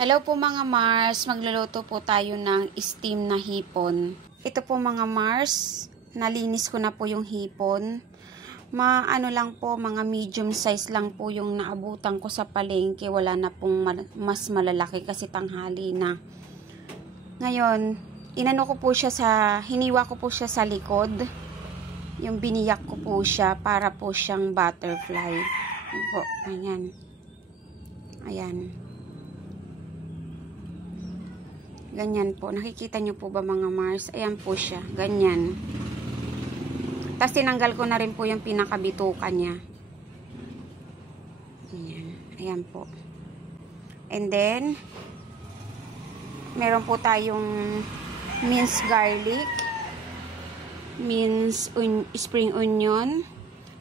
Hello po mga Mars, magluluto po tayo ng steam na hipon. Ito po mga Mars, nalinis ko na po yung hipon. Ano lang po, mga medium size lang po yung naabutan ko sa palengke. Wala na pong mas malalaki kasi tanghali na. Ngayon, inano ko po siya hiniwa ko po siya sa likod. Yung biniyak ko po siya para po siyang butterfly. Ayan po, ayan. Ayan. Ganyan po. Nakikita nyo po ba mga Mars? Ayan po siya. Ganyan. Tapos tinanggal ko na rin po yung pinakabitukan niya. Ayan. Ayan po. And then, meron po tayong minced garlic, minced spring onion,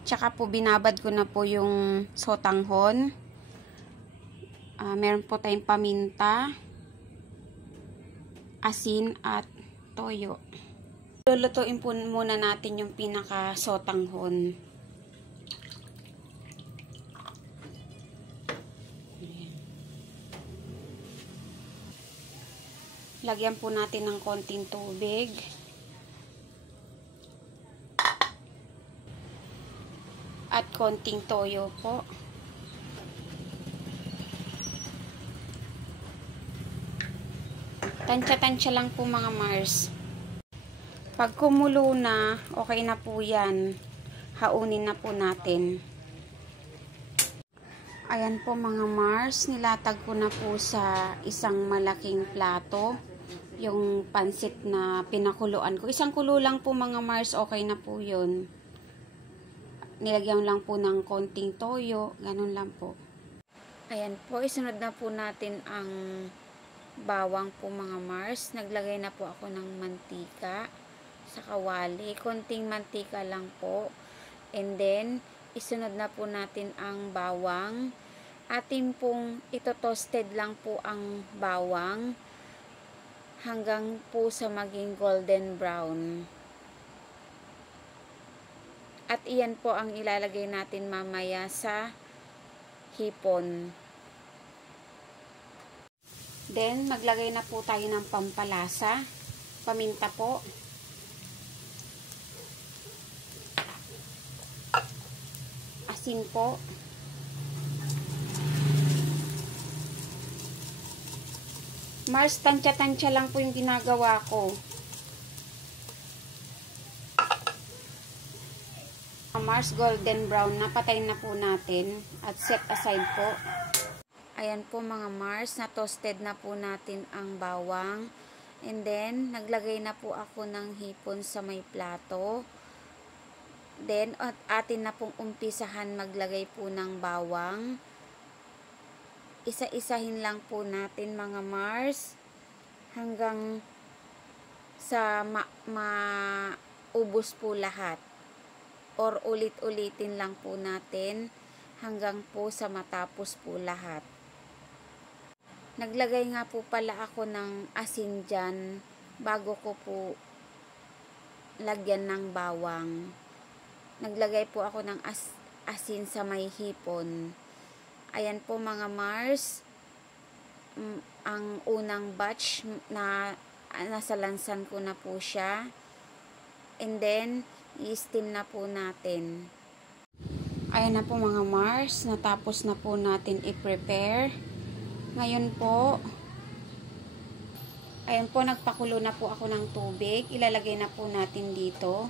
tsaka po binabad ko na po yung sotanghon. Meron po tayong paminta, asin at toyo. Lulutuin po muna natin yung pinaka sotanghon. Lagyan po natin ng konting tubig. At konting toyo po. Tansya-tansya lang po mga Mars. Pag kumulo na, okay na po yan. Haunin na po natin. Ayan po mga Mars, nilatag ko na po sa isang malaking plato yung pansit na pinakuluan ko. Isang kulo lang po mga Mars, okay na po yun. Nilagyan lang po ng konting toyo, ganun lang po. Ayan po, isunod na po natin ang bawang po mga Mars. Naglagay na po ako ng mantika sa kawali. Konting mantika lang po. And then, isunod na po natin ang bawang. Atin pong ito-toasted lang po ang bawang hanggang po sa maging golden brown. At iyan po ang ilalagay natin mamaya sa hipon. Then, maglagay na po tayo ng pampalasa. Paminta po. Asin po. Mars, tansya-tansya lang po yung ginagawa ko. Mars, golden brown. Napatay na po natin. At set aside po. Ayan po mga Mars, na-toasted na po natin ang bawang. And then, naglagay na po ako ng hipon sa may plato. Then, atin na pong umpisahan maglagay po ng bawang. Isa-isahin lang po natin mga Mars hanggang sa maubos po lahat. Or ulit-ulitin lang po natin hanggang po sa matapos po lahat. Naglagay nga po pala ako ng asin dyan bago ko po lagyan ng bawang. Naglagay po ako ng asin sa may hipon. Ayan po mga Mars, ang unang batch na nasa lansan ko na po siya. And then, i-steam na po natin. Ayan na po mga Mars, natapos na po natin i-prepare. Ngayon po, ayan po, nagpakulo na po ako ng tubig. Ilalagay na po natin dito.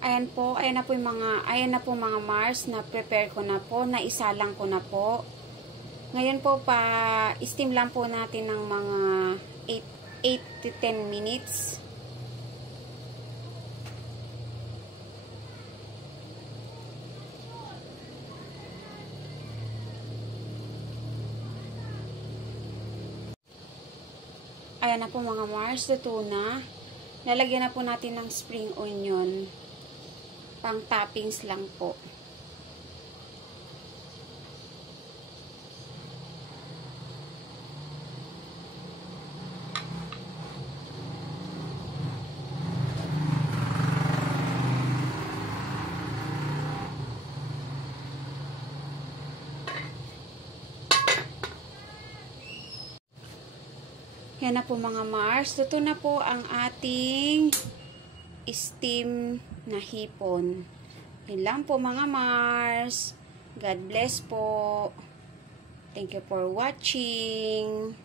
Ayan na po mga Mars, na prepare ko na po, naisalang ko na po. Ngayon po, steam lang po natin ng mga 8 to 10 minutes. Ayan na po mga Mars, luto na. Lalagyan na po natin ng spring onion. Pang toppings lang po. Yan na po mga Mars. Luto na po ang ating steam na hipon. Yan lang po mga Mars. God bless po. Thank you for watching.